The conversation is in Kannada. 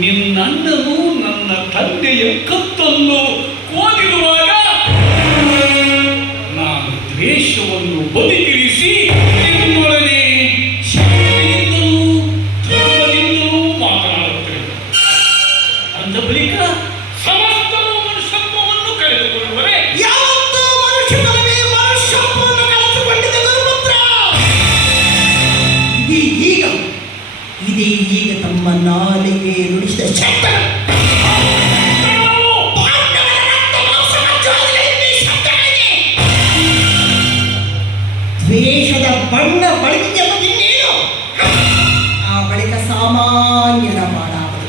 ನಿನ್ನಣ್ಣನು ನನ್ನ ತಂದೆಯ ಕತ್ತನ್ನು ಕೋದಿರುವಾಗ ನಾನು ದ್ವೇಷವನ್ನು ಬದಿಗಿರಿಸಿ ನಿನ್ನೊಡನೆ ಶಾಂತಿಯಿಂದಲೂ ಧರ್ಮದಿಂದಲೂ ಮಾತನಾಡುತ್ತೇನೆ. ಅಂದ ಬಳಿಕ ಸಮಸ್ತನು ಮನುಷ್ಯತ್ವವನ್ನು ಕಳೆದುಕೊಳ್ಳುವರೆ ಯಾವತ್ತೂ ಮನುಷ್ಯನಲ್ಲೇ ಮನುಷ್ಯತ್ವವನ್ನು ಕಳೆದುಕೊಂಡಿದೆ ಗುರುಪುತ್ರ. ಇದೀಗ ತಮ್ಮ ನಾಲಿಗೆ ನುಡಿಸಿದ ಶಬ್ದ ದ್ವೇಷದ ಬಣ್ಣ ಬಳಿಕೆಯನ್ನು ಇನ್ನೇನು ಆ ಬಳಿಕ ಸಾಮಾನ್ಯರ ಮಾಡಾಗದು.